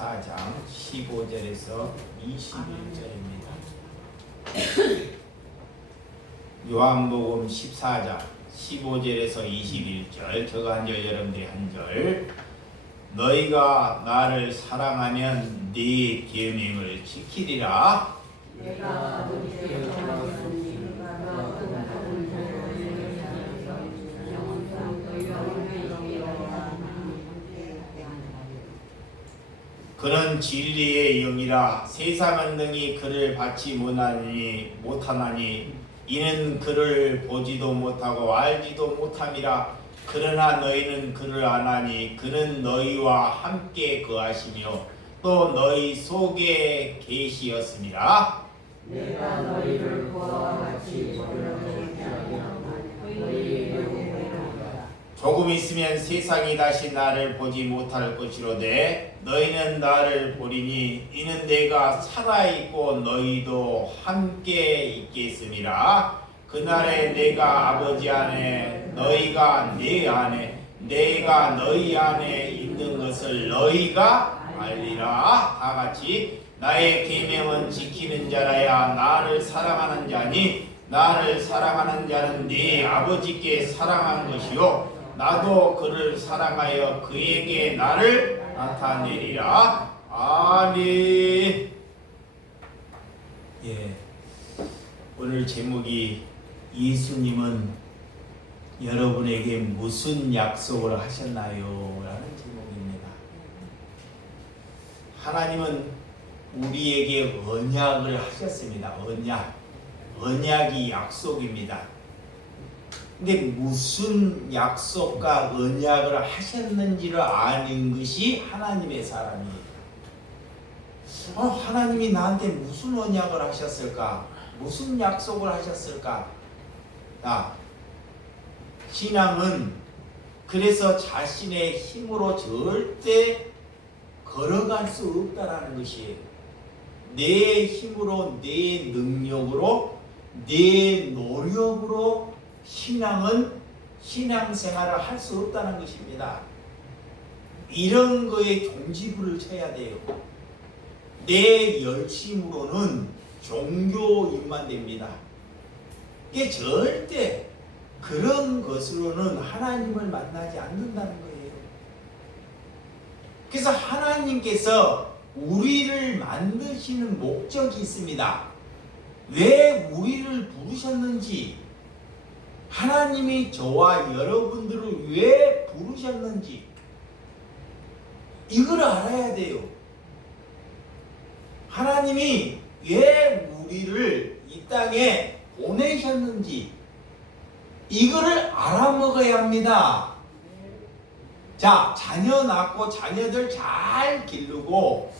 14장 15절에서 21절입니다. 요한복음 14장 15절에서 21절, 저가 한 절, 여러분들이 한 절. 너희가 나를 사랑하면 네 계명을 지키리라. 내가 아버지께 정하였으니 그는 진리의 영이라. 세상은 능히 그를 받지 못하나니 이는 그를 보지도 못하고 알지도 못함이라. 그러나 너희는 그를 아나니 그는 너희와 함께 거하시며 또 너희 속에 계시었습니다. 내가 너희를 그와 같이 보려고 조금 있으면 세상이 다시 나를 보지 못할 것이로되 너희는 나를 보리니 이는 내가 살아있고 너희도 함께 있겠음이라. 그날에 내가 아버지 안에 너희가 내 안에 내가 너희 안에 있는 것을 너희가 알리라. 다같이 나의 계명은 지키는 자라야 나를 사랑하는 자니 나를 사랑하는 자는 네 아버지께 사랑한 것이요 나도 그를 사랑하여 그에게 나를 나타내리라. 아멘. 예, 오늘 제목이 예수님은 여러분에게 무슨 약속을 하셨나요? 라는 제목입니다. 하나님은 우리에게 언약을 하셨습니다. 언약이 약속입니다. 근데 무슨 약속과 언약을 하셨는지를 아는 것이 하나님의 사람이에요. 하나님이 나한테 무슨 언약을 하셨을까? 무슨 약속을 하셨을까? 신앙은 그래서 자신의 힘으로 절대 걸어갈 수 없다라는 것이에요. 내 힘으로, 내 능력으로, 내 노력으로 신앙생활을 할 수 없다는 것입니다. 이런 거에 종지부를 쳐야 돼요. 내 열심으로는 종교인만 됩니다. 이게 절대 그런 것으로는 하나님을 만나지 않는다는 거예요. 그래서 하나님께서 우리를 만드시는 목적이 있습니다. 왜 우리를 부르셨는지, 하나님이 저와 여러분들을 왜 부르셨는지 이걸 알아야 돼요. 하나님이 왜 우리를 이 땅에 보내셨는지 이거를 알아먹어야 합니다. 자, 자녀 낳고 자녀들 잘 기르고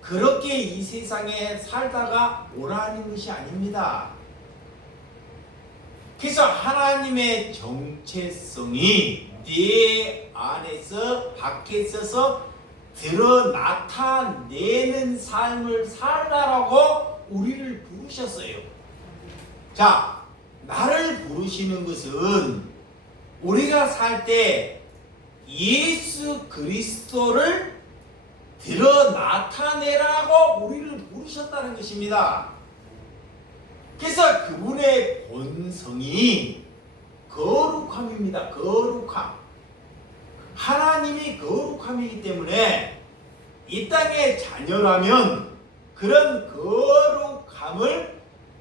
그렇게 이 세상에 살다가 오라는 것이 아닙니다. 그래서 하나님의 정체성이 네 안에서 밖에 있어서 드러 나타내는 삶을 살라라고 우리를 부르셨어요. 자, 나를 부르시는 것은 우리가 살 때 예수 그리스도를 드러 나타내라고 우리를 부르셨다는 것입니다. 그래서 그분의 본성이 거룩함입니다. 거룩함. 하나님이 거룩함이기 때문에 이 땅의 자녀라면 그런 거룩함을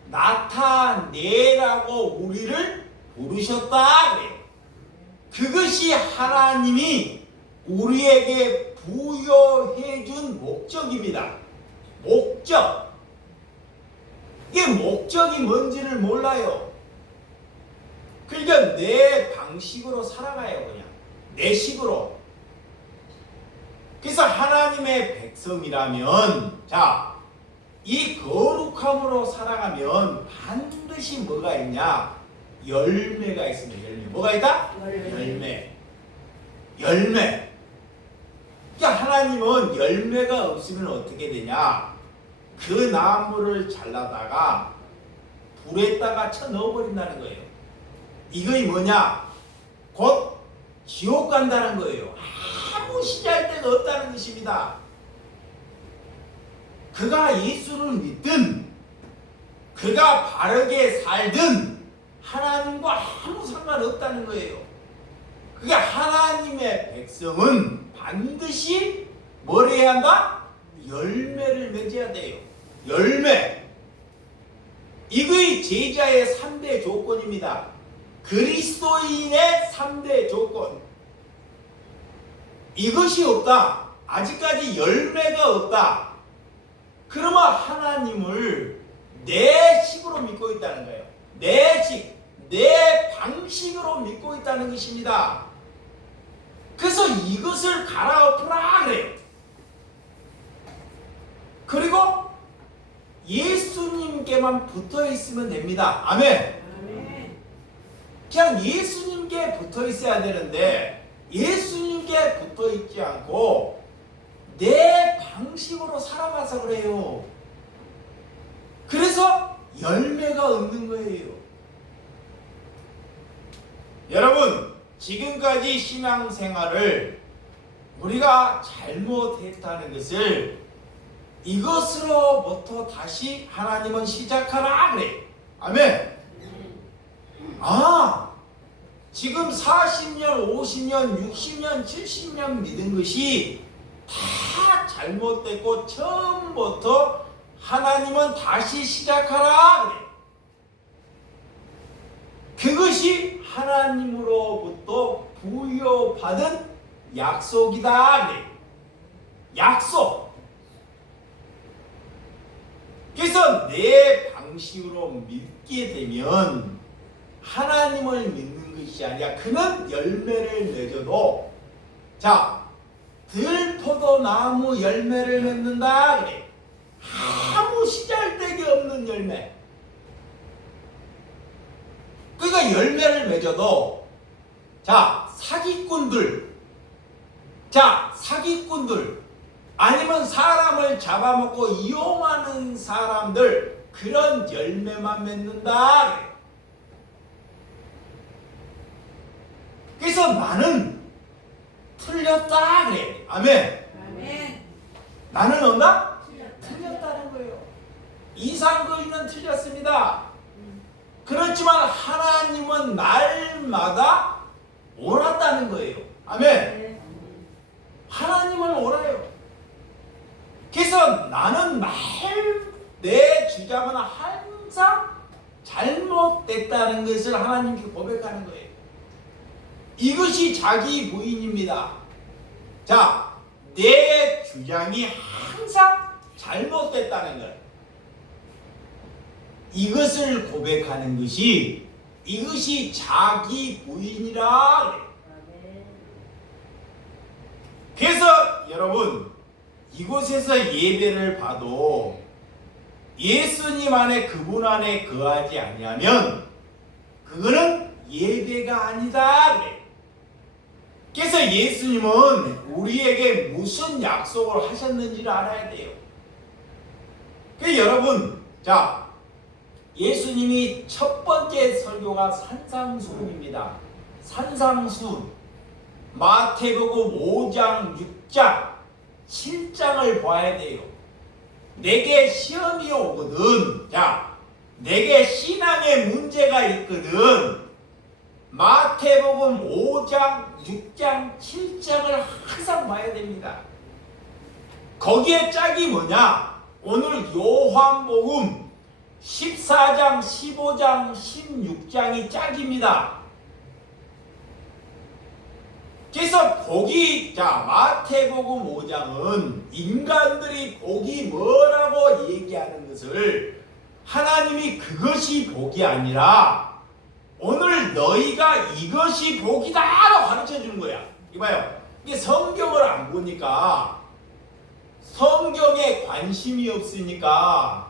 나타내라고 우리를 부르셨다 그래요. 그것이 하나님이 우리에게 부여해 준 목적입니다. 목적. 이게 목적이 뭔지를 몰라요. 그러니까 내 방식으로 살아가요. 그냥 내 식으로. 그래서 하나님의 백성이라면 이 거룩함으로 살아가면 반드시 뭐가 있냐? 열매가 있습니다. 열매. 뭐가 있다? 열매. 그러니까 하나님은 열매가 없으면 어떻게 되냐? 그 나무를 잘라다가 불에다가 쳐 넣어버린다는 거예요. 이거이 뭐냐? 곧 지옥 간다는 거예요. 아무 시작할 데가 없다는 것입니다. 그가 예수를 믿든 그가 바르게 살든 하나님과 아무 상관없다는 거예요. 그러니까 하나님의 백성은 반드시 뭘 해야 한다? 열매를 맺어야 돼요. 열매. 이거의 제자의 3대 조건입니다. 그리스도인의 3대 조건. 이것이 없다. 아직까지 열매가 없다. 그러면 하나님을 내 식으로 믿고 있다는 거예요. 내 식, 내 방식으로 믿고 있다는 것입니다. 그래서 이것을 갈아엎으라 그래요. 그리고 예수님께만 붙어 있으면 됩니다. 아멘. 그냥 예수님께 붙어 있어야 되는데 예수님께 붙어 있지 않고 내 방식으로 살아가서 그래요. 그래서 열매가 없는 거예요. 여러분, 지금까지 신앙생활을 우리가 잘못했다는 것을 이것으로부터 다시 하나님은 시작하라 그래. 아멘. 지금 40년, 50년, 60년, 70년 믿은 것이 다 잘못됐고 처음부터 하나님은 다시 시작하라 그래. 그것이 하나님으로부터 부여받은 약속이다 그래. 약속. 그래서 내 방식으로 믿게 되면 하나님을 믿는 것이 아니라 그는 열매를 맺어도 들포도나무 열매를 맺는다 그래. 아무 시잘데기 없는 열매. 그러니까 열매를 맺어도 사기꾼들 아니면 사람을 잡아먹고 이용하는 사람들 그런 열매만 맺는다 그래. 그래서 나는 틀렸다 그래. 아멘. 아멘. 나는 뭔가? 틀렸다는 거예요. 이상거리는 틀렸습니다. 그렇지만 하나님은 날마다 옳았다는 거예요. 아멘. 하나님은 옳아요. 그래서 나는 내 주장은 항상 잘못됐다는 것을 하나님께 고백하는 거예요. 이것이 자기 부인입니다. 내 주장이 항상 잘못됐다는 것. 이것을 고백하는 것이 이것이 자기 부인이라 그래요. 그래서 여러분 이곳에서 예배를 봐도 예수님 안에 그분 안에 거하지 아니하면 그거는 예배가 아니다 그래요. 그래서 예수님은 우리에게 무슨 약속을 하셨는지를 알아야 돼요. 그래서 여러분 예수님이 첫 번째 설교가 산상수훈입니다. 산상수훈 마태복음 5장, 6장, 7장을 봐야 돼요. 내게 시험이 오거든. 내게 신앙에 문제가 있거든. 마태복음 5장, 6장, 7장을 항상 봐야 됩니다. 거기에 짝이 뭐냐? 오늘 요한복음 14장, 15장, 16장이 짝입니다. 그래서 복이 마태복음 5장은 인간들이 복이 뭐라고 얘기하는 것을 하나님이 그것이 복이 아니라 오늘 너희가 이것이 복이다라고 가르쳐 주는 거야. 이봐요. 이게 성경을 안 보니까 성경에 관심이 없으니까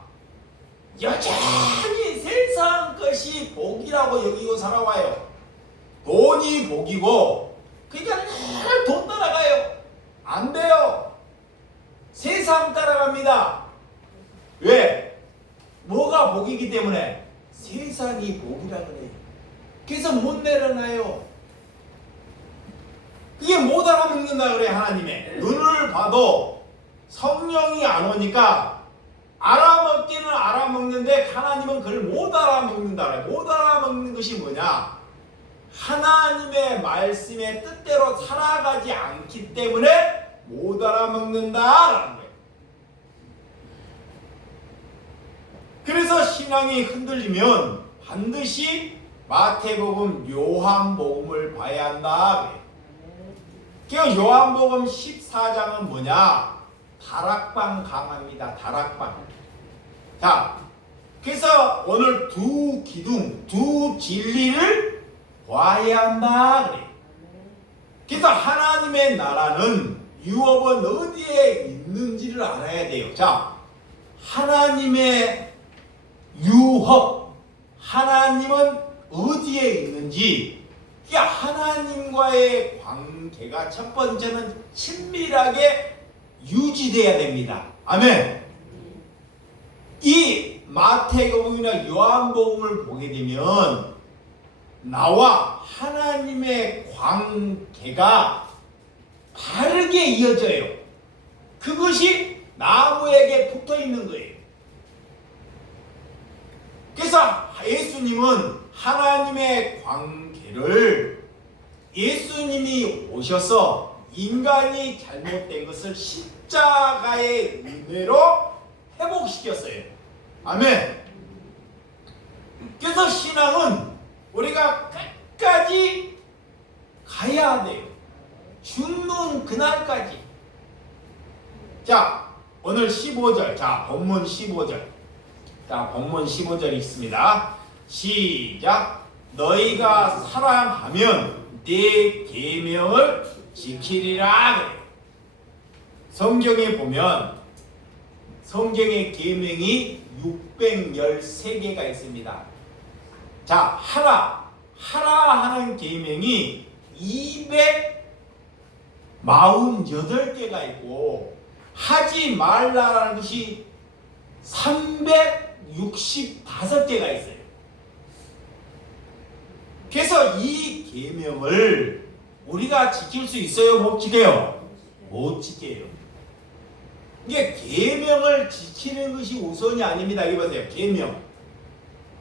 여전히 세상 것이 복이라고 여기고 살아와요. 돈이 복이고 그러니까 늘 돈 따라가요. 안 돼요. 세상 따라갑니다. 왜? 뭐가 복이기 때문에? 세상이 복이라 그래요. 그래서 못 내려놔요. 그게 못 알아먹는다 그래. 하나님의 눈을 봐도 성령이 안 오니까 알아먹기는 알아먹는데 하나님은 그걸 못 알아먹는다. 못 알아먹는 것이 뭐냐? 하나님의 말씀의 뜻대로 살아가지 않기 때문에 못 알아먹는다라는 거예요. 그래서 신앙이 흔들리면 반드시 마태복음, 요한복음을 봐야 한다. 그래서 요한복음 14장은 뭐냐? 다락방 강화입니다. 다락방. 자, 그래서 오늘 두 기둥, 두 진리를 봐야 한다. 그래. 그래서 하나님의 나라는 유업은 어디에 있는지를 알아야 돼요. 자, 하나님의 유업, 하나님은 어디에 있는지, 하나님과의 관계가 첫 번째는 친밀하게 유지돼야 됩니다. 아멘. 이 마태복음이나 요한복음을 보게 되면 나와 하나님의 관계가 바르게 이어져요. 그것이 나무에게 붙어 있는 거예요. 그래서 예수님은 하나님의 관계를, 예수님이 오셔서 인간이 잘못된 것을 십자가의 은혜로 회복시켰어요. 아멘. 그래서 신앙은 우리가 끝까지 가야 돼요. 죽는 그날까지. 자, 오늘 15절. 자, 본문 15절. 자, 본문 15절이 있습니다. 시작. 너희가 사랑하면 네 계명을 지키리라. 성경에 보면 성경의 계명이 613개가 있습니다. 자, 하라 하는 계명이 248개가 있고 하지 말라라는 것이 365개가 있어요. 그래서 이 계명을 우리가 지킬 수 있어요? 못 지켜요? 못 지켜요. 이게 계명을 지키는 것이 우선이 아닙니다. 이거 보세요. 계명.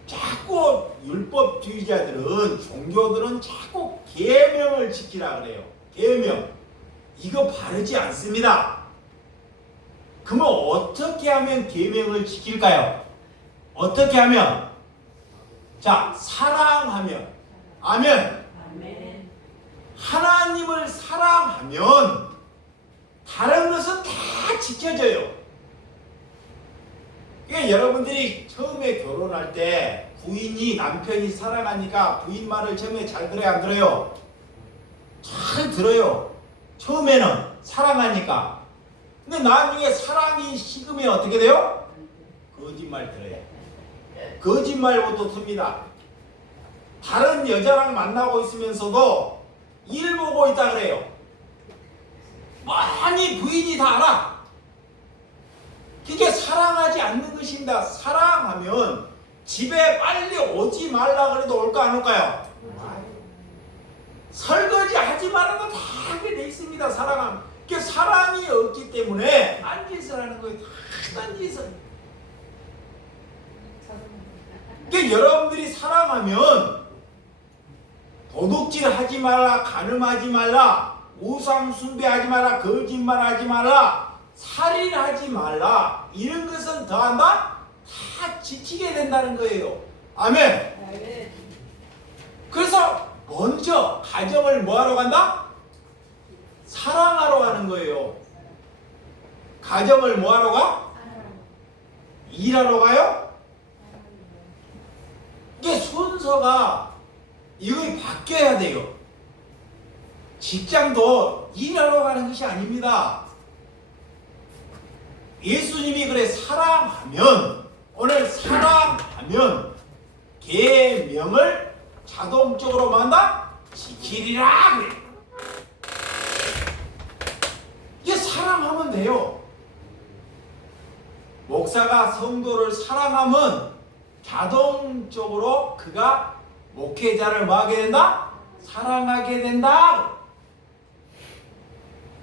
자꾸 율법주의자들은, 종교들은 자꾸 계명을 지키라 그래요. 계명. 이거 바르지 않습니다. 그러면 어떻게 하면 계명을 지킬까요? 어떻게 하면? 자, 사랑하면. 아멘. 아멘. 하나님을 사랑하면 다른 것은 다 지켜져요. 그러니까 여러분들이 처음에 결혼할 때 부인이 남편이 사랑하니까 부인 말을 처음에 잘 들어요, 안 들어요? 잘 들어요. 처음에는 사랑하니까. 근데 나중에 사랑이 식으면 어떻게 돼요? 거짓말 들어요. 거짓말부터 씁니다. 다른 여자랑 만나고 있으면서도 일 보고 있다 그래요. 많이 부인이 다 알아. 그게 사랑하지 않는 것입니다. 사랑하면 집에 빨리 오지 말라 그래도 올까 안 올까요? 설거지 하지 말라고 다 하게 돼 있습니다. 사랑하면. 그 사랑이 없기 때문에 딴짓을 하는 거예요. 다 딴짓을. 그러니까 여러분들이 사랑하면 도둑질 하지 말라, 간음하지 말라, 우상 숭배하지 말라, 거짓말하지 말라, 살인하지 말라, 이런 것은 더한다? 다 지키게 된다는 거예요. 아멘. 그래서 먼저 가정을 뭐하러 간다? 사랑하러 가는 거예요. 가정을 뭐하러 가? 일하러 가요? 이게 순서가 이거 바뀌어야 돼요. 직장도 일하러 가는 것이 아닙니다. 예수님이 그래 사랑하면, 오늘 사랑하면 계명을 자동적으로 만다 지키리라 그래. 이게 사랑하면 돼요. 목사가 성도를 사랑하면 자동적으로 그가 목회자를 뭐 하게 된다? 사랑하게 된다.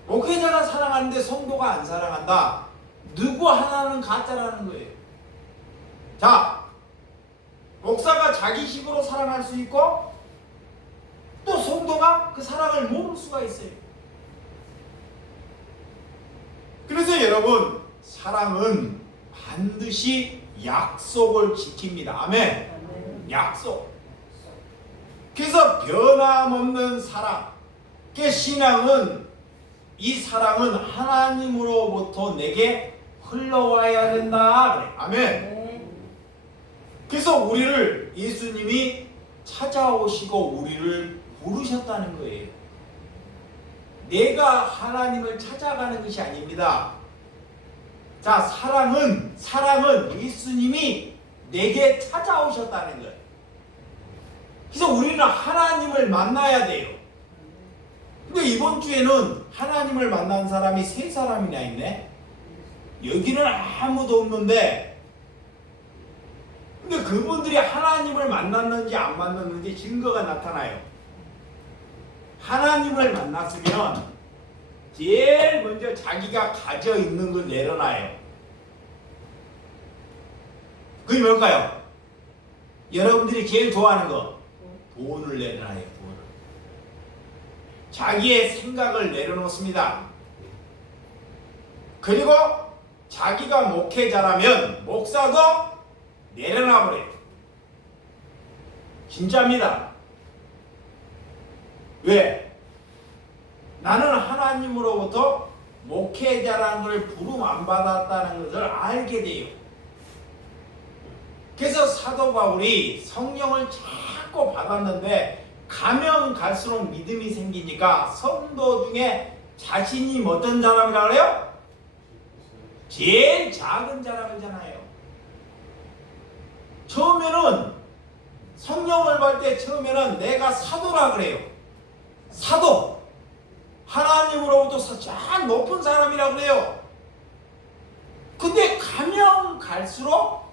목회자가 사랑하는데 성도가 안 사랑한다. 누구 하나는 가짜라는 거예요. 자, 목사가 자기식으로 사랑할 수 있고 또 성도가 그 사랑을 모를 수가 있어요. 그래서 여러분, 사랑은 반드시 약속을 지킵니다. 아멘. 약속. 그래서 변함없는 사랑. 그 신앙은, 이 사랑은 하나님으로부터 내게 흘러와야 된다. 그래. 아멘. 그래서 우리를 예수님이 찾아오시고 우리를 부르셨다는 거예요. 내가 하나님을 찾아가는 것이 아닙니다. 자, 사랑은 예수님이 내게 찾아오셨다는 거예요. 그래서 우리는 하나님을 만나야 돼요. 근데 이번 주에는 하나님을 만난 사람이 3사람이나 있네. 여기는 아무도 없는데, 근데 그분들이 하나님을 만났는지 안 만났는지 증거가 나타나요. 하나님을 만났으면 제일 먼저 자기가 가져 있는 걸 내려놔요. 그게 뭘까요? 여러분들이 제일 좋아하는 거, 돈을 내려놔요. 돈을. 자기의 생각을 내려놓습니다. 그리고 자기가 목회자라면 목사도 내려놔버려요. 진짜입니다. 왜? 나는 하나님으로부터 목회자라는 걸 부름 안 받았다는 것을 알게 돼요. 그래서 사도 바울이 성령을 자꾸 받았는데 가면 갈수록 믿음이 생기니까 성도 중에 자신이 어떤 사람이라고 그래요? 제일 작은 사람이잖아요. 처음에는 성령을 받을 때 처음에는 내가 사도라 그래요. 사도. 하나님으로부터 참 높은 사람이라고 그래요. 근데 가면 갈수록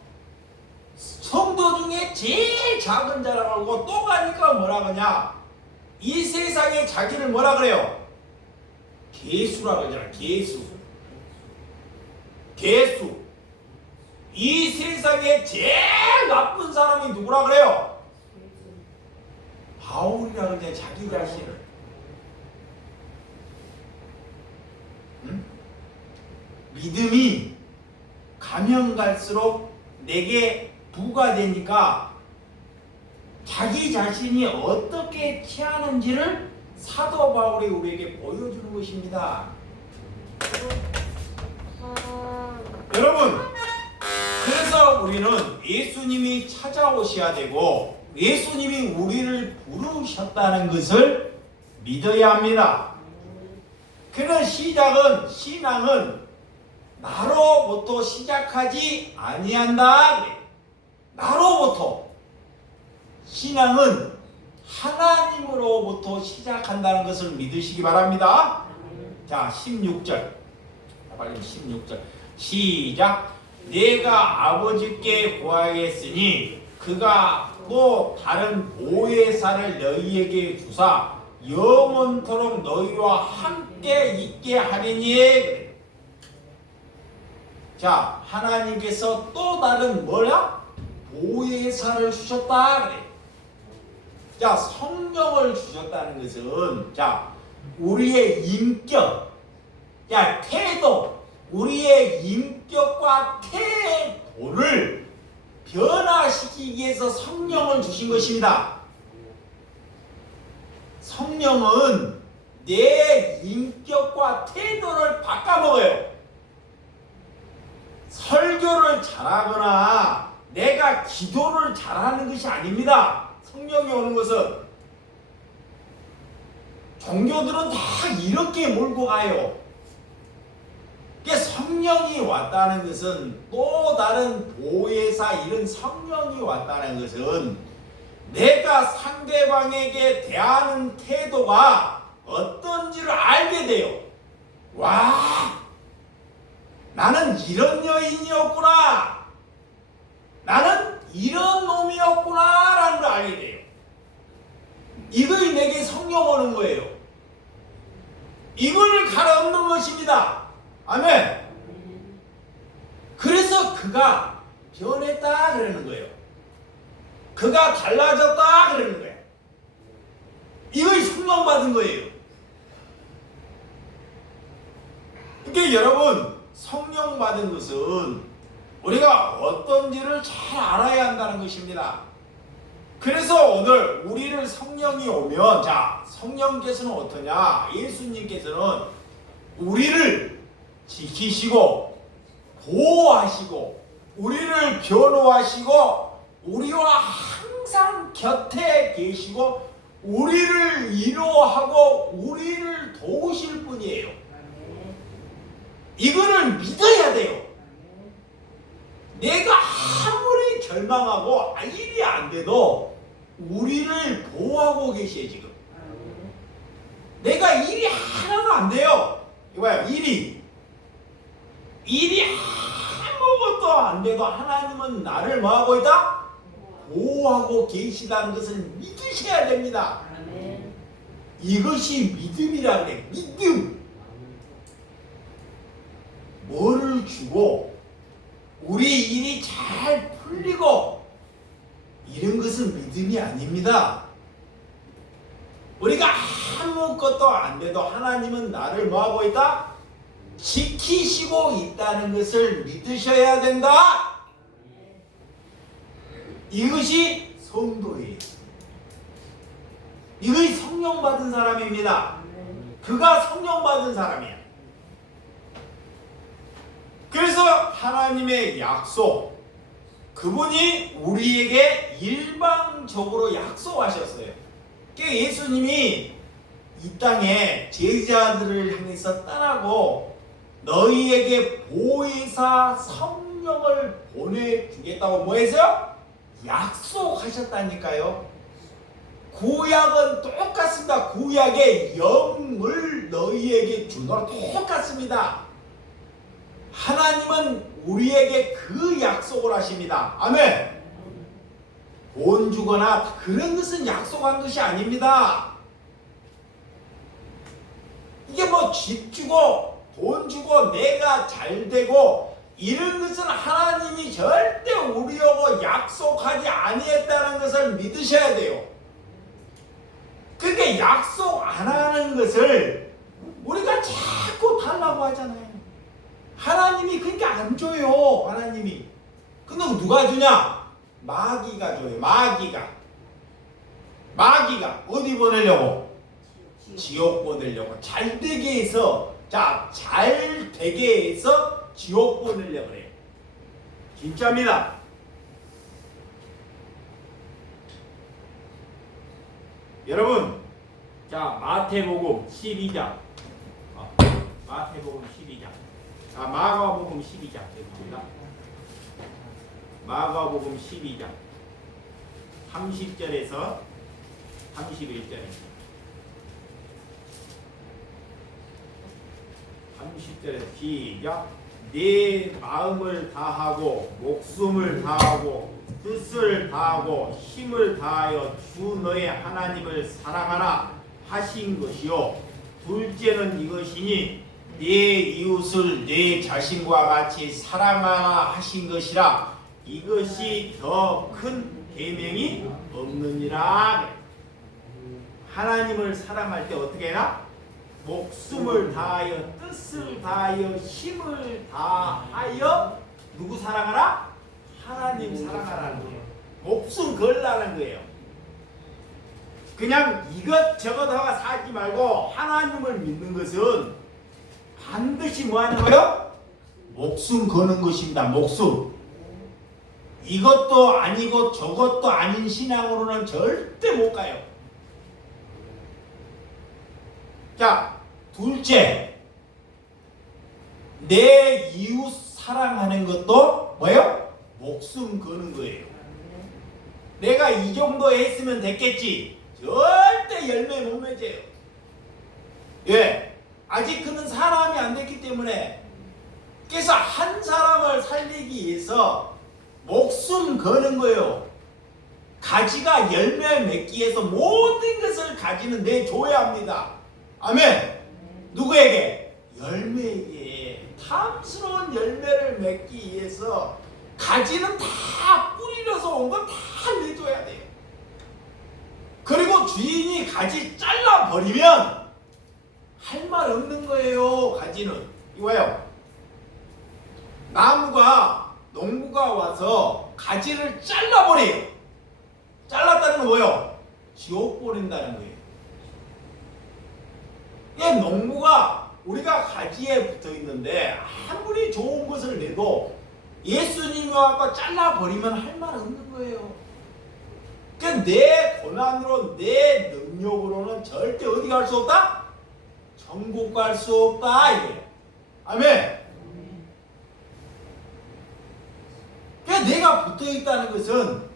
성도 중에 제일 작은 자라고 하고 또 가니까 뭐라 그러냐? 이 세상에 자기를 뭐라 그래요? 개수라고 그러잖아. 개수. 개수. 이 세상에 제일 나쁜 사람이 누구라 그래요? 바울이라 그러잖아. 자기 자신을. 응? 믿음이 가면 갈수록 내게 부과되니까 자기 자신이 어떻게 취하는지를 사도 바울이 우리에게 보여주는 것입니다. 여러분, 그래서 우리는 예수님이 찾아오셔야 되고 예수님이 우리를 부르셨다는 것을 믿어야 합니다. 그런 신앙은 나로부터 시작하지 아니한다. 나로부터. 신앙은 하나님으로부터 시작한다는 것을 믿으시기 바랍니다. 자, 16절. 빨리 16절. 시작. 내가 아버지께 구하겠으니 그가 또 다른 보혜사를 너희에게 주사 영원토록 너희와 함께 있게 하리니. 자, 하나님께서 또 다른 뭐야? 보혜사를 주셨다 그래. 자, 성령을 주셨다는 것은 자, 우리의 인격, 야, 태도, 우리의 인격과 태도를 변화시키기 위해서 성령을 주신 것입니다. 성령은 내 인격과 태도를 바꿔먹어요. 설교를 잘하거나 내가 기도를 잘하는 것이 아닙니다. 성령이 오는 것은. 종교들은 다 이렇게 몰고 가요. 성령이 왔다는 것은 또 다른 보혜사 이런 성령이 왔다는 것은 내가 상대방에게 대하는 태도가 어떤지를 알게 돼요. 와, 나는 이런 여인이었구나. 나는 이런 놈이었구나 라는 걸 알게 돼요. 이것이 내게 성령 오는 거예요. 이걸 갈아엎는 것입니다. 아멘. 그가 변했다 그러는 거예요. 그가 달라졌다 그러는 거예요. 이것이 성령 받은 거예요. 그러니까 여러분, 성령 받은 것은 우리가 어떤지를 잘 알아야 한다는 것입니다. 그래서 오늘 우리를 성령이 오면, 자, 성령께서는 어떠냐? 예수님께서는 우리를 지키시고 보호하시고 우리를 변호하시고 우리와 항상 곁에 계시고 우리를 위로하고 우리를 도우실 분이에요. 이거를 믿어야 돼요. 내가 아무리 절망하고 일이 안 돼도 우리를 보호하고 계시에요. 지금 내가 일이 하나도 안 돼요. 이거야, 일이 아무것도 안 돼도 하나님은 나를 뭐하고 있다? 보호하고 계시다는 것을 믿으셔야 됩니다. 이것이 믿음이라 그래. 믿음. 뭐를 주고 우리 일이 잘 풀리고 이런 것은 믿음이 아닙니다. 우리가 아무것도 안 돼도 하나님은 나를 뭐하고 있다? 지키시고 있다는 것을 믿으셔야 된다. 이것이 성도예요. 이것이 성령 받은 사람입니다. 그가 성령 받은 사람이야. 그래서 하나님의 약속, 그분이 우리에게 일방적으로 약속하셨어요. 그러니까 예수님이 이 땅에 제자들을 향해서 떠나고 너희에게 보혜사 성령을 보내주겠다고 뭐 했어요? 약속하셨다니까요. 구약은 똑같습니다. 구약의 영을 너희에게 주노라 똑같습니다. 하나님은 우리에게 그 약속을 하십니다. 아멘. 돈 주거나 그런 것은 약속한 것이 아닙니다. 이게 뭐 집 주고 돈 주고 내가 잘 되고 이런 것은 하나님이 절대 우리하고 약속하지 아니했다는 것을 믿으셔야 돼요. 그러니까 약속 안 하는 것을 우리가 자꾸 달라고 하잖아요. 하나님이 그러니까 안 줘요. 하나님이. 근데 누가 주냐? 마귀가 줘요. 마귀가 어디 보내려고? 지옥 보내려고. 잘 되게 해서, 자, 잘 되게 해서 지옥 보내려고 그래요. 진짜입니다. 여러분, 자, 마태복음 12장. 마태복음 12장. 마가복음 12장 됩니다. 마가복음 12장 30절에서 31절입니다. 30절에서 시작. 내 마음을 다하고 목숨을 다하고 뜻을 다하고 힘을 다하여 주 너의 하나님을 사랑하라 하신 것이요. 둘째는 이것이니 내 이웃을 내 자신과 같이 사랑하라 하신 것이라. 이것이 더 큰 계명이 없느니라. 하나님을 사랑할 때 어떻게 해라? 목숨을 다하여 뜻을 다하여 힘을 다하여 누구 사랑하라? 하나님 사랑하라는 거예요. 목숨 걸라는 거예요. 그냥 이것저것 하고 살지 말고 하나님을 믿는 것은 반드시 뭐 하는 거예요? 목숨 거는 것입니다. 목숨. 이것도 아니고 저것도 아닌 신앙으로는 절대 못 가요. 자, 둘째, 내 이웃 사랑하는 것도 뭐예요? 목숨 거는 거예요. 내가 이 정도 했으면 됐겠지. 절대 열매 못 맺어요. 왜? 아직 그는 사람이 안 됐기 때문에. 그래서 한 사람을 살리기 위해서 목숨 거는 거예요. 가지가 열매 맺기 위해서 모든 것을 가지는 내줘야 합니다. 아멘. 누구에게? 열매에게. 탐스러운 열매를 맺기 위해서 가지는 다 뿌리려서 온 건 다 내줘야 돼요. 그리고 주인이 가지 잘라버리면 할 말 없는 거예요. 가지는 이거예요. 농부가 와서 가지를 잘라버려요. 잘랐다는 건 뭐예요? 지워버린다는 거예요. 이 농부가 우리가 가지에 붙어 있는데 아무리 좋은 것을 내도 예수님이 와서 잘라버리면 할 말 없는 거예요. 그러니까 내 고난으로 내 능력으로는 절대 어디 갈 수 없다? 천국 갈 수 없다 이거예요. 아멘. 그러니까 내가 붙어 있다는 것은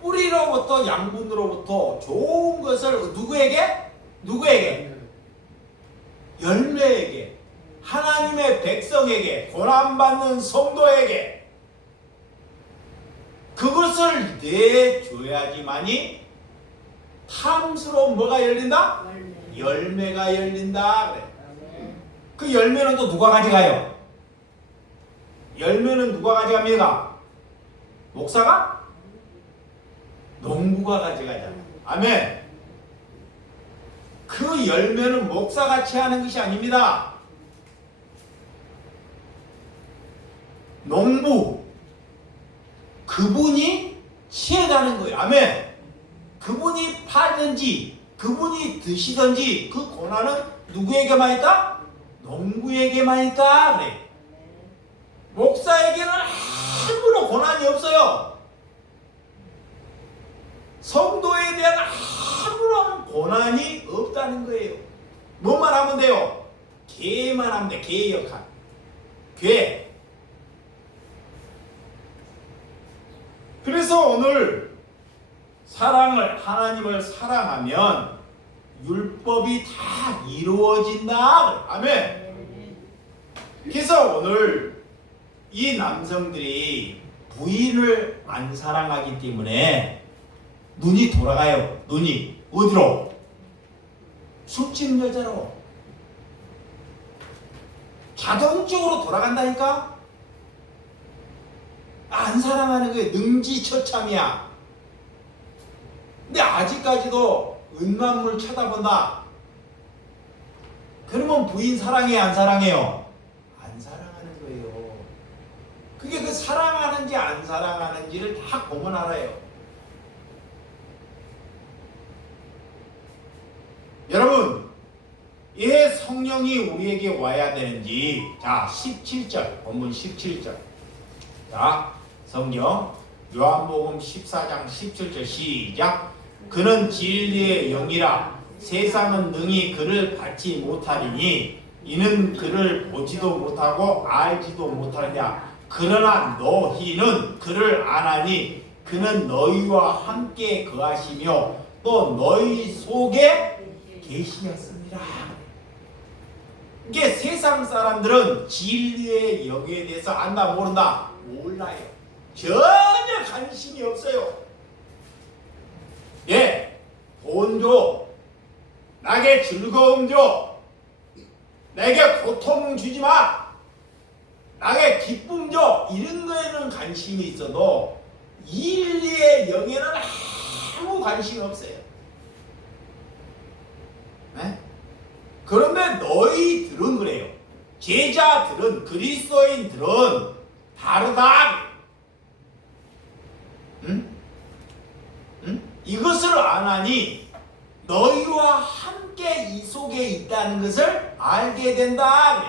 뿌리로부터 양분으로부터 좋은 것을 누구에게? 열매에게, 하나님의 백성에게, 고난받는 성도에게 그것을 내줘야지만이 탐스러운 뭐가 열린다? 열매가 열린다 그래. 그 열매는 또 누가 가져가요? 열매는 누가 가져갑니까? 목사가? 농부가 가져가잖아. 아멘. 그 열매는 목사가 취하는 것이 아닙니다. 농부 그분이 취해가는 거예요. 아멘. 그분이 팔든지 그분이 드시든지 그 고난은 누구에게만 있다? 농부에게만 있다 그래. 목사에게는 아무런 고난이 없어요. 성도에 대한 아무런 고난이 없다는 거예요. 뭐만 하면 돼요? 계만 하면 돼. 계 역할. 계. 그래서 오늘 하나님을 사랑하면 율법이 다 이루어진다. 아멘. 그래서 오늘 이 남성들이 부인을 안 사랑하기 때문에 눈이 돌아가요. 눈이 어디로? 술집 여자로 자동적으로 돌아간다니까. 안 사랑하는 거예요. 능지처참이야. 근데 아직까지도 은간물 쳐다본다. 그러면 부인 사랑해 안 사랑해요? 안 사랑하는 거예요. 그게 그 사랑하는지 안 사랑하는지를 다 보면 알아요. 여러분, 왜 성령이 우리에게 와야 되는지, 자 17절 본문 17절 자 성경 요한복음 14장 17절 시작. 그는 진리의 영이라 세상은 능히 그를 받지 못하리니 이는 그를 보지도 못하고 알지도 못하느냐. 그러나 너희는 그를 아나니 그는 너희와 함께 거하시며 또 너희 속에 계시였습니다. 이게 세상 사람들은 진리의 영에 대해서 안다 모른다? 몰라요. 전혀 관심이 없어요. 예, 돈 줘, 나에게 즐거움 줘, 내게 고통 주지 마, 나에게 기쁨 줘, 이런 거에는 관심이 있어도 진리의 영에는 아무 관심이 없어요. 네? 그런데 너희들은 그래요. 제자들은, 그리스도인들은 다르다. 응? 응? 이것을 안 하니 너희와 함께 이 속에 있다는 것을 알게 된다.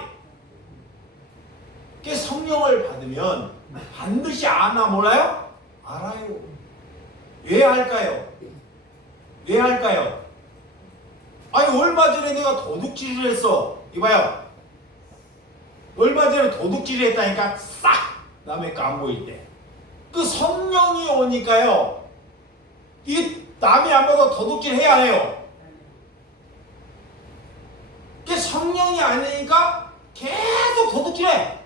그래. 성령을 받으면 반드시 아나 몰라요? 알아요. 왜 할까요? 왜 할까요? 아니 얼마 전에 내가 도둑질을 했어. 이봐요. 얼마 전에 도둑질을 했다니까. 싹 남의 거 안 보일 때. 그 성령이 오니까요. 이 남이 안 봐도 도둑질 해야 해요. 그 성령이 아니니까 계속 도둑질해.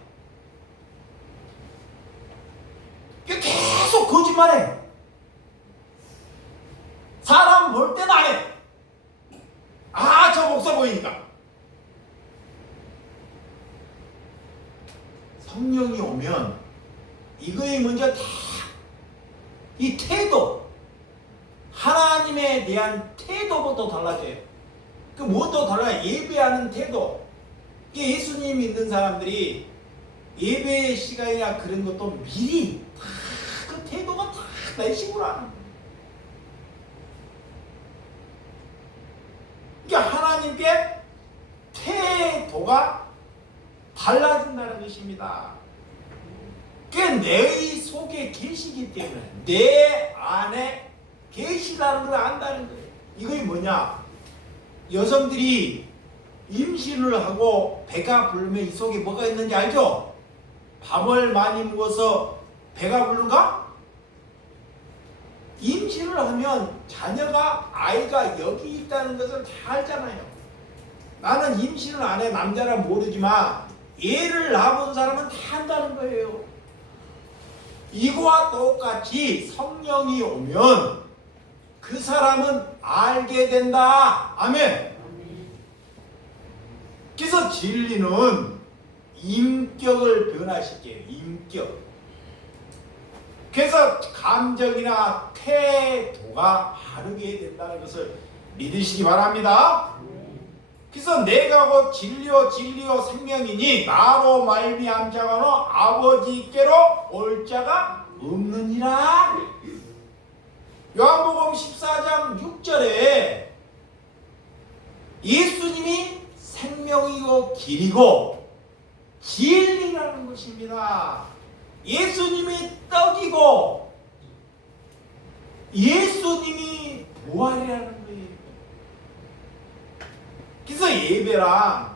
계속 거짓말해. 사람 볼 때는 안 해. 아, 저 목사 보이니까. 성령이 오면 이거에 먼저 다 이 태도, 하나님에 대한 태도부터 달라져요. 그 무엇도 달라요. 예배하는 태도. 예수님 믿는 사람들이 예배 시간이나 그런 것도 미리 다 그 태도가 다 내식으로 하는 거예요. 그러니까 하나님께 태도가 달라진다는 것입니다. 그게 내 속에 계시기 때문에 내 안에 계시다는 걸 안다는 거예요. 이게 뭐냐? 여성들이 임신을 하고 배가 부르면 이 속에 뭐가 있는지 알죠? 밥을 많이 먹어서 배가 부른가? 임신을 하면 자녀가 아이가 여기 있다는 것을 다 알잖아요. 나는 임신을 안 해 남자라 모르지만 애를 낳아본 사람은 다 안다는 거예요. 이거와 똑같이 성령이 오면 그 사람은 알게 된다. 아멘. 그래서 진리는 인격을 변화시켜요. 인격. 그래서 감정이나 태도가 다르게 된다는 것을 믿으시기 바랍니다. 그래서 내가 곧 진리요 생명이니 나로 말미암 자가는 아버지께로 올 자가 없느니라. 요한복음 14장 6절에 예수님이 생명이고 길이고 진리라는 것입니다. 예수님이 떡이고 예수님이 부활이라는 거예요. 그래서 예배랑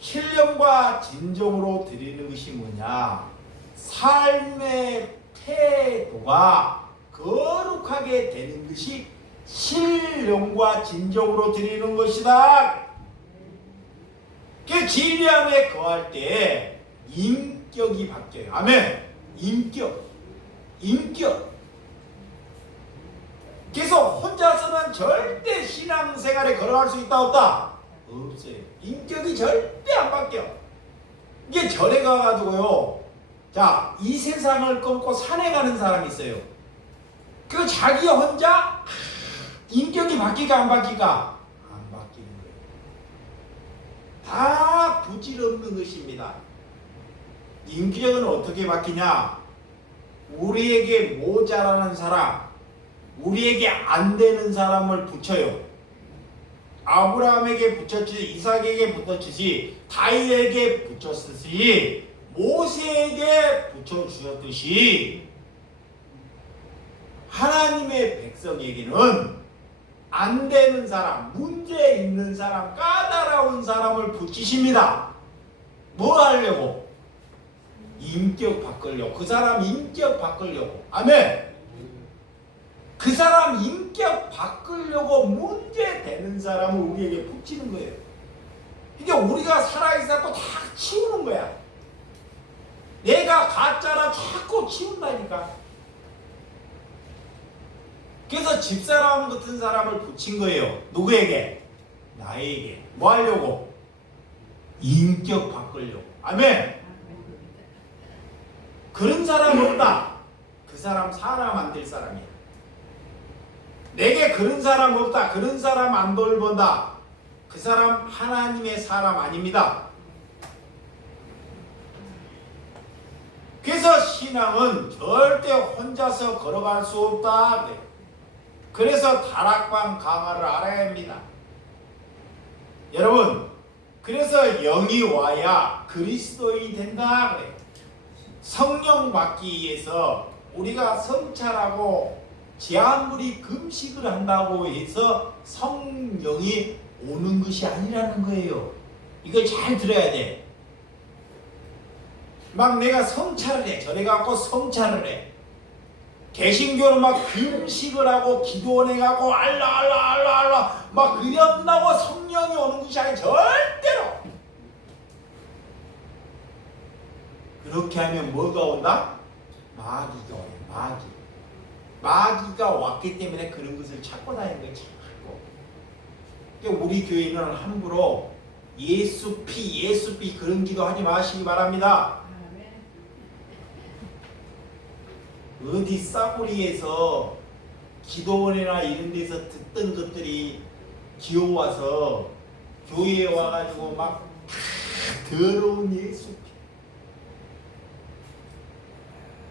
신령과 진정으로 드리는 것이 뭐냐? 삶의 태도가 거룩하게 되는 것이 신령과 진정으로 드리는 것이다. 그 진리 안에 거할 때 인격이 바뀌어요. 아멘. 인격. 그래서 혼자서는 절대 신앙생활에 걸어갈 수 있다 없다? 없어요. 인격이 절대 안 바뀌어. 이게 절에 가가지고요. 자, 이 세상을 끊고 산에 가는 사람이 있어요. 그 자기 혼자 인격이 바뀌까 안 바뀌까? 안 바뀌는 거예요. 다 부질없는 것입니다. 인격은 어떻게 바뀌냐? 우리에게 모자라는 사람, 우리에게 안 되는 사람을 붙여요. 아브라함에게 붙였듯이, 이삭에게 붙였듯이, 다윗에게 붙였듯이, 모세에게 붙여주셨듯이 하나님의 백성에게는 안 되는 사람, 문제 있는 사람, 까다로운 사람을 붙이십니다. 뭐 하려고? 인격 바꾸려고. 그 사람 인격 바꾸려고. 아멘. 그 사람 인격 바꾸려고 문제 되는 사람을 우리에게 붙이는 거예요. 이게 우리가 살아있어서 다 치우는 거야. 내가 가짜라 자꾸 치운다니까. 그래서 집사람 같은 사람을 붙인 거예요. 누구에게? 나에게. 뭐 하려고? 인격 바꾸려고. 아멘. 그런 사람 없다. 그 사람 안 될 사람이야. 내게 그런 사람 없다. 그런 사람 안 돌본다. 그 사람 하나님의 사람 아닙니다. 그래서 신앙은 절대 혼자서 걸어갈 수 없다. 그래서 다락방 강화를 알아야 합니다. 여러분, 그래서 영이 와야 그리스도인이 된다. 그래요. 성령 받기 위해서 우리가 성찰하고 제한물이 금식을 한다고 해서 성령이 오는 것이 아니라는 거예요. 이걸 잘 들어야 돼. 막 내가 성찰을 해. 저래 갖고 성찰을 해. 개신교는 막 금식을 하고 기도원에 가고 알라 막 이런다고 성령이 오는 것이 아니라 절대로. 그렇게 하면 뭐가 온다? 마귀가 와요. 마귀가 왔기 때문에 그런 것을 찾고 다니는 거예요. 찾고. 그러니까 우리 교회는 함부로 예수 피 그런 기도 하지 마시기 바랍니다. 어디 싸구리에서 기도원이나 이런 데서 듣던 것들이 기어와서 교회에 와가지고 막 더러운 예수.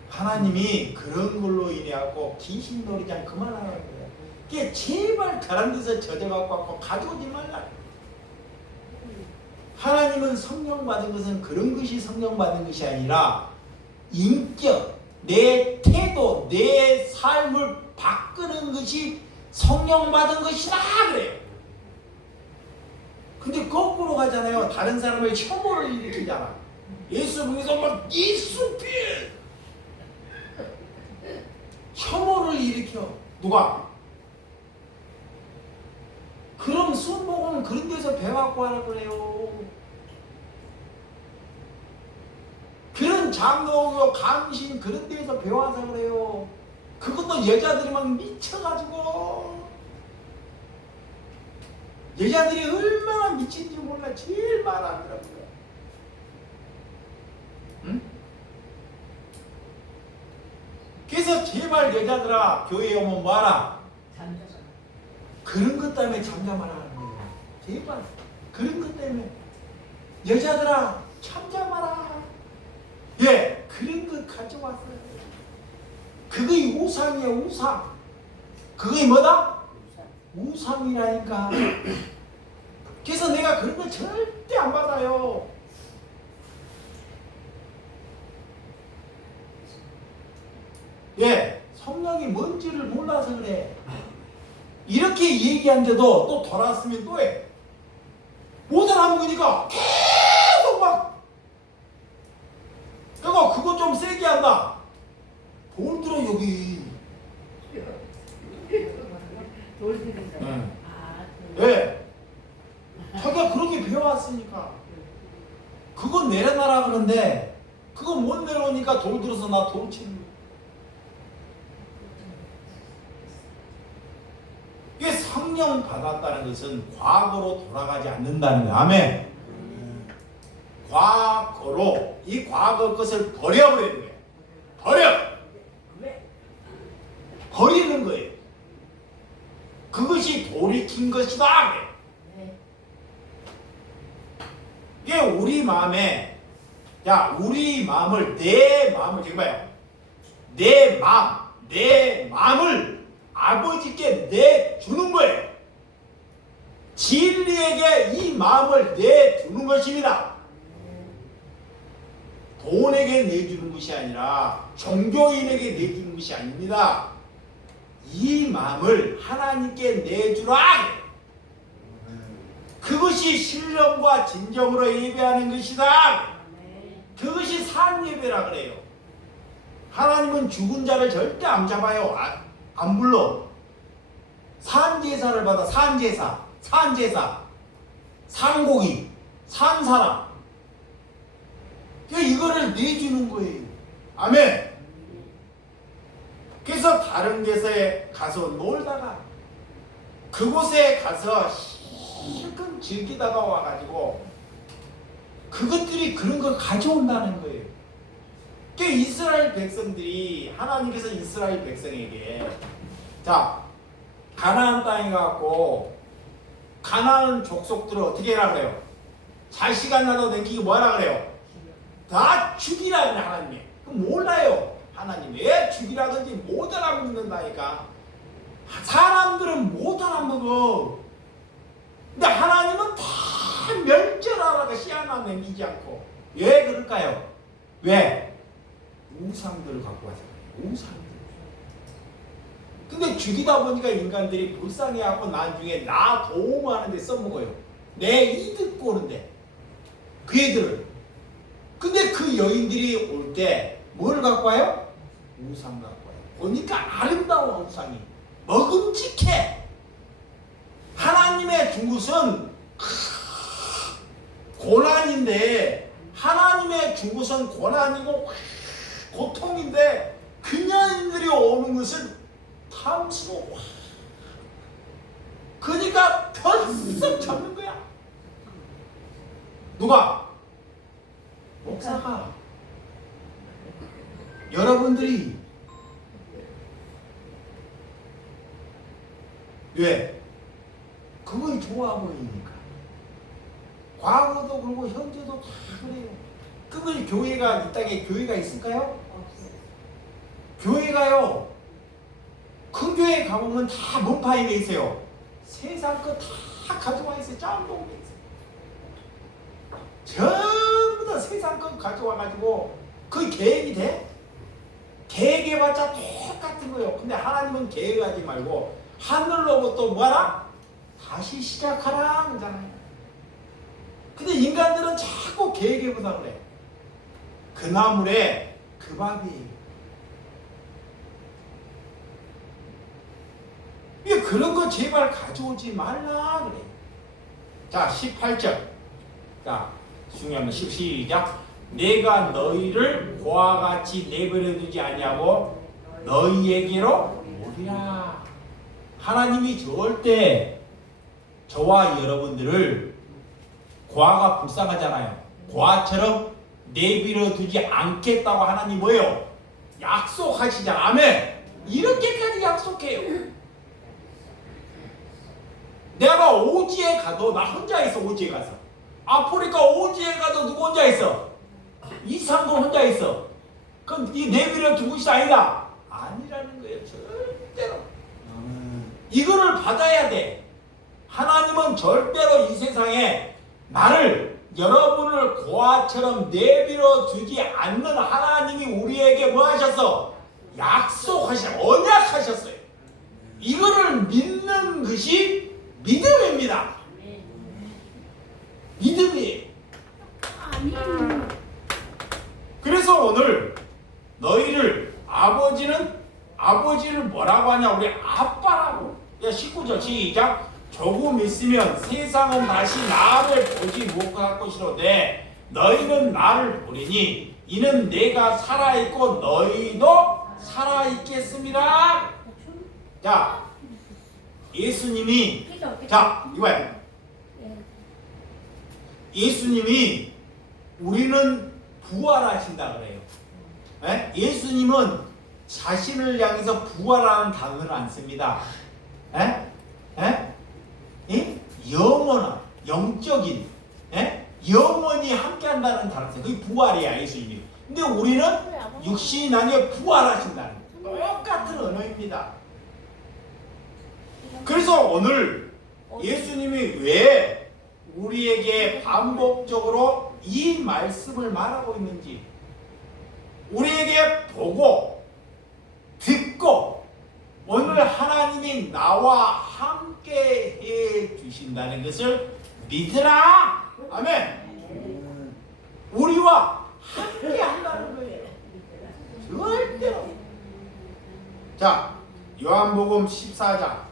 하나님이 그런 걸로 인해갖고 귀신놀이장 그만하라는 거야. 그게 제발 다른 데서 젖어갖고 가져오지 말라. 하나님은 성령 받은 것은 그런 것이 성령 받은 것이 아니라 인격, 내 태도, 내 삶을 바꾸는 것이 성령 받은 것이다 그래요. 근데 거꾸로 가잖아요. 다른 사람을 혐오를 일으키잖아. 예수 보면서 막 예수필 혐오를 일으켜. 누가? 그럼 순복음은 그런 데서 배워갖고 하라 그래요. 그런 장로, 감신 그런 데서 배워서 그래요. 그것도 여자들이 막 미쳐가지고 여자들이 얼마나 미친지 몰라. 제일 말하더라고요. 응? 그래서 제발 여자들아 교회에 오면 뭐하라? 그런 것 때문에 잠잠하라 하는 거예요. 제발 그런 것 때문에 여자들아 잠잠하라. 예, 그런 것 가져왔어요. 그게 우상이에요. 우상. 그게 뭐다? 우상이라니까. 그래서 내가 그런 거 절대 안 받아요. 예, 성령이 뭔지를 몰라서 그래. 이렇게 얘기하는데도 또 돌아왔으면 또 해. 못 알아먹으니까 계속 막 그거 좀 세게 한다. 돌 들어 여기. 돌 들인다. 응. 아, 예. 자기가 그렇게 배워왔으니까 그거 내려놔라 그러는데 그거 못 내려오니까 돌 들어서 나 돌 치는 거야. 이게 성령 받았다는 것은 과거로 돌아가지 않는다는 거야. 아멘. 과거로 이 과거 것을 버려버리는 거예요. 버리는 거예요. 그것이 돌이킨 것이다. 이게 우리 마음에, 우리 마음을, 내 마음을 지금 봐요. 내 마음을 아버지께 내주는 거예요. 진리에게 이 마음을 내주는 것입니다. 돈에게 내주는 것이 아니라 종교인에게 내주는 것이 아닙니다. 이 마음을 하나님께 내주라. 그것이 신령과 진정으로 예배하는 것이다. 그것이 산예배라 그래요. 하나님은 죽은 자를 절대 안 잡아요. 안 불러. 산제사를 받아. 산제사, 산고기, 산사람. 이거를 내주는 거예요. 아멘. 그래서 다른 곳에 가서 놀다가 그곳에 가서 실컷 즐기다가 와가지고 그것들이 그런 걸 가져온다는 거예요. 그러니까 이스라엘 백성들이 하나님께서 이스라엘 백성에게 가나안 땅에 가고 가나안 족속들을 어떻게 하라 그래요? 자식 안 낳아도 남기고 뭐하라 그래요? 다 죽이라 그래 하나님이. 그럼 몰라요. 하나님이 왜 죽이라든지 못 알아먹는다니까. 사람들은 못 알아먹어. 근데 하나님은 다 멸절하라고 씨 하나 남기지 않고. 왜 그럴까요? 왜? 우상들을 갖고 와서 그래요. 우상들. 근데 죽이다 보니까 인간들이 불쌍해하고 나중에 나 도움하는 데 써먹어요. 내 이득 보는데 그 애들을. 근데 그 여인들이 올 때 뭘 갖고 와요? 우상 갖고 와요. 보니까 아름다워. 우상이 먹음직해. 하나님의 준 것은 고난인데, 하나님의 준 것은 고난이고 고통인데 그녀인들이 오는 것은 탐스러워. 그러니까 덜썩 잡는 거야. 누가? 목사가. 여러분들이 왜? 그걸 좋아 보이니까. 과거도 그러고 현재도 다 그래요. 그걸 교회가 이 땅에 교회가 있을까요? 없어요. 교회가요. 큰 교회 가보면 다 문파임에 있어요. 세상 거 다 가져와 있어요. 짬뽕에 있어요. 전부 다 세상 거 가져와가지고 그 계획이 돼? 계획해봤자 똑같은 거예요. 근데 하나님은 계획하지 말고 하늘로부터 뭐하라? 다시 시작하라 그러잖아요. 근데 인간들은 자꾸 계획해보자 그래. 그 나물에 그 밥이에요. 그런 거 제발 가져오지 말라 그래. 자 18절. 자 중요한 거 시작. 내가 너희를 고와 같이 내버려 두지 아니하고 너희에게로 오리라. 하나님이 절대 저와 여러분들을 고아가 불쌍하잖아요. 고아처럼 내버려 두지 않겠다고 하나님 뭐예요? 약속하시잖아. 아멘. 이렇게까지 약속해요. 내가 오지에 가도 나 혼자 있어. 오지에 가서 아프리카 오지에 가도 누구 혼자 있어? 이상도 혼자 있어. 그럼 이 내버려 두고 있어 아니다? 아니라는 거예요. 절대로. 이거를 받아야 돼. 하나님은 절대로 이 세상에 나를 여러분을 고아처럼 내버려 두지 않는 하나님이 우리에게 뭐 하셨어? 약속하셨어요. 언약하셨어요. 이거를 믿는 것이 믿음입니다. 믿음이에요. 그래서 오늘 너희를 아버지를 뭐라고 하냐? 우리 아빠라고. 야 19절 시작. 조금 있으면 세상은 다시 나를 보지 못할 것이로되 너희는 나를 보리니 이는 내가 살아있고 너희도 살아있겠습니다. 자 예수님이 자 이거야. 예수님이 우리는 부활하신다 그래요. 에? 예수님은 자신을 향해서 부활하는 단어를 안 씁니다. 에? 에? 에? 영원한 영적인 에? 영원히 함께한다는 단어 써요. 그게 부활이야 예수님이. 근데 우리는 육신이 나뉘어 부활하신다는 똑같은 언어입니다. 그래서 오늘 예수님이 왜 우리에게 반복적으로 이 말씀을 말하고 있는지 우리에게 보고 듣고 오늘 하나님이 나와 함께 해 주신다는 것을 믿으라. 아멘. 우리와 함께 한다는 거예요. 절대로. 자 요한복음 14장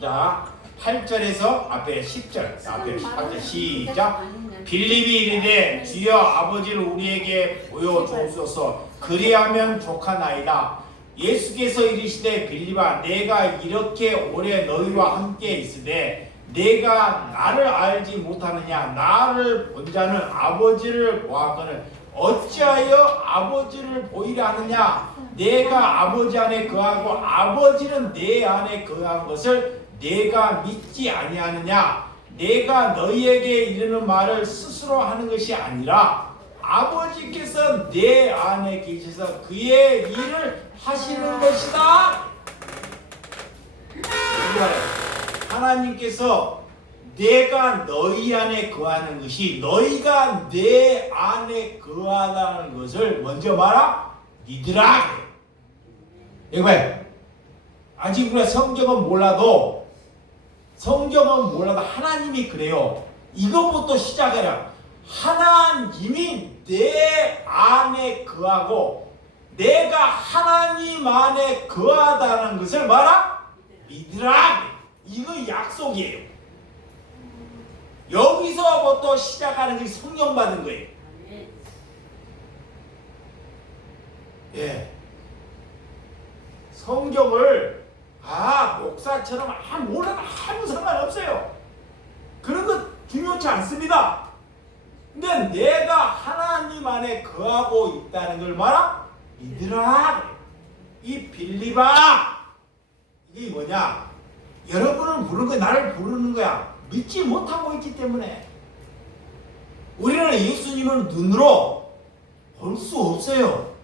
자 8절에서 앞에 10절 앞에 18절 시작. 빌립이 이르되 주여 아버지를 우리에게 보여주옵소서 그리하면 족하나이다. 예수께서 이르시되 빌립아 내가 이렇게 오래 너희와 함께 있으되 내가 나를 알지 못하느냐. 나를 본 자는 아버지를 보았거늘 어찌하여 아버지를 보이라 하느냐. 내가 아버지 안에 거하고 아버지는 내 안에 거한 것을 내가 믿지 아니하느냐. 내가 너희에게 이르는 말을 스스로 하는 것이 아니라 아버지께서 내 안에 계셔서 그의 일을 하시는 것이다. 하나님께서 내가 너희 안에 거하는 것이 너희가 내 안에 거하다는 것을 먼저 말아 믿으라. 이거 봐요. 아직 우리가 성경은 몰라도 하나님이 그래요. 이것부터 시작해라. 하나님이 내 안에 거하고 내가 하나님 안에 거하다는 것을 말아 믿으라. 이거 약속이에요. 여기서부터 시작하는 게 성령 받은 거예요. 예. 성경을 목사처럼 몰라도 아무 상관없어요. 그런 거 중요치 않습니다. 근데 내가 하나님 안에 거하고 있다는 걸 말아 믿으라. 이 빌립아 이게 뭐냐? 여러분을 부르는 거야. 나를 부르는 거야. 믿지 못하고 있기 때문에. 우리는 예수님을 눈으로 볼 수 없어요.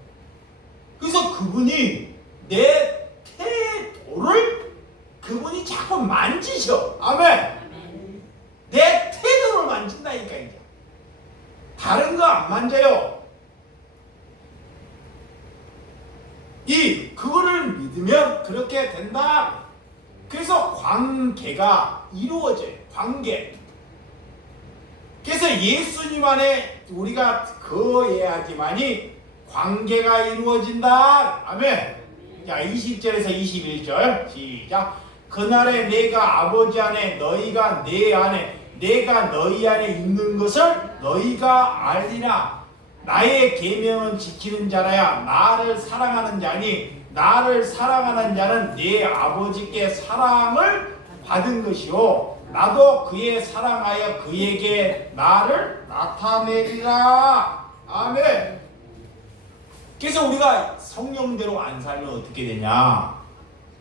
그래서 그분이 내 태도를 그분이 자꾸 만지셔. 아멘. 내 태도를 만진다니까 이제. 다른 거 안 만져요. 그거를 믿으면 그렇게 된다. 그래서 관계가 이루어져요. 관계. 그래서 예수님 안에 우리가 거해야지만이 관계가 이루어진다. 아멘. 자, 20절에서 21절 시작. 그날에 내가 아버지 안에 너희가 내 안에 내가 너희 안에 있는 것을 너희가 알리라. 나의 계명은 지키는 자라야 나를 사랑하는 자니 나를 사랑하는 자는 내 아버지께 사랑을 받은 것이요 나도 그의 사랑하여 그에게 나를 나타내리라. 아멘. 그래서 우리가 성령대로 안 살면 어떻게 되냐?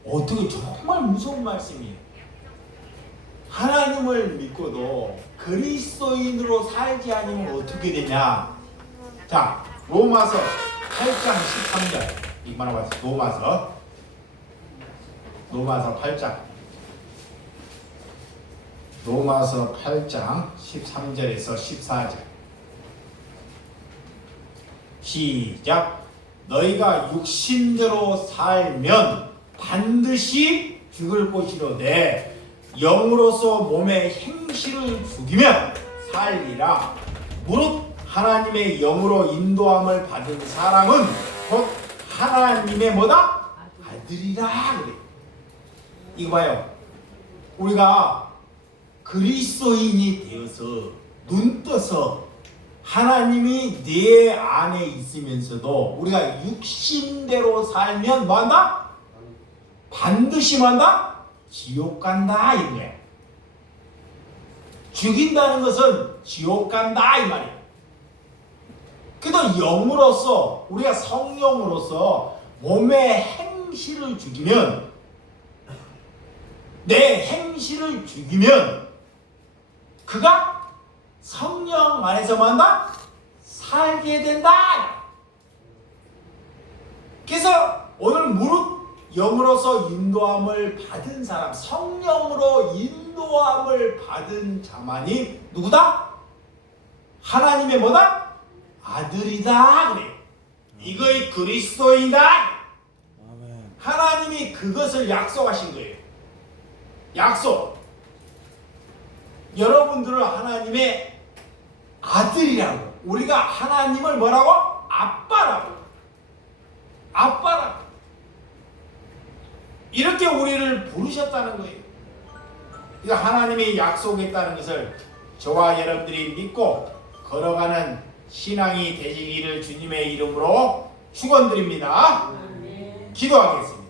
어떻게 정말 무서운 말씀이에요. 하나님을 믿고도 그리스도인으로 살지 않으면 어떻게 되냐? 자, 로마서 8장 13절. 이만한 거 봤어요. 로마서 8장. 로마서 8장 13절에서 14절. 시작. 너희가 육신대로 살면 반드시 죽을 것이로되 영으로서 몸의 행실을 죽이면 살리라. 무릇 하나님의 영으로 인도함을 받은 사람은 곧 하나님의 뭐다? 아들이라. 그래. 이거 봐요. 우리가 그리스도인이 되어서 눈 떠서 하나님이 내 안에 있으면서도 우리가 육신대로 살면 뭐한다? 반드시 뭐한다? 지옥 간다 이 말이야. 죽인다는 것은 지옥 간다 이 말이야. 그래도 영으로서 우리가 성령으로서 몸의 행실을 죽이면 내 행실을 죽이면 그가 성령 안에서 뭐한다? 살게 된다. 그래서 오늘 무릇 영으로서 인도함을 받은 사람, 성령으로 인도함을 받은 자만이 누구다? 하나님의 뭐다? 아들이다. 그래. 이거의 그리스도인이다. 하나님이 그것을 약속하신 거예요. 약속. 여러분들을 하나님의 아들이라고. 우리가 하나님을 뭐라고? 아빠라고. 아빠라고. 이렇게 우리를 부르셨다는 거예요. 그러니까 하나님이 약속했다는 것을 저와 여러분들이 믿고 걸어가는 신앙이 되시기를 주님의 이름으로 축원드립니다. 기도하겠습니다.